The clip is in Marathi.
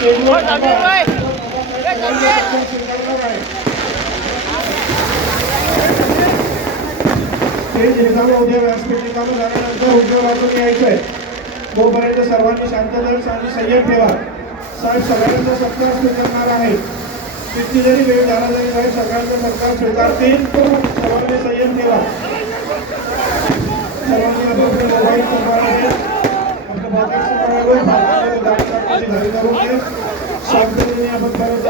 स्टेजवर स्टेज रिकामं उद्या व्यासपीठ रिकामं झाल्यानंतर उद्या वाचून यायचंय. तोपर्यंत सर्वांनी शांतता आणि संयम ठेवा. साहेब सगळ्यांचा सत्कार स्वीकारणार आहे. किती जरी वेळ झाला तरी साहेब सगळ्यांचा सत्कार स्वीकारतील. सर्वांनी संयम ठेवा. सर्वांनी आपले मोबाईल सांभाळावे. आपलं बाजारचं करावं. घरी जाऊन शांततेने आपण परत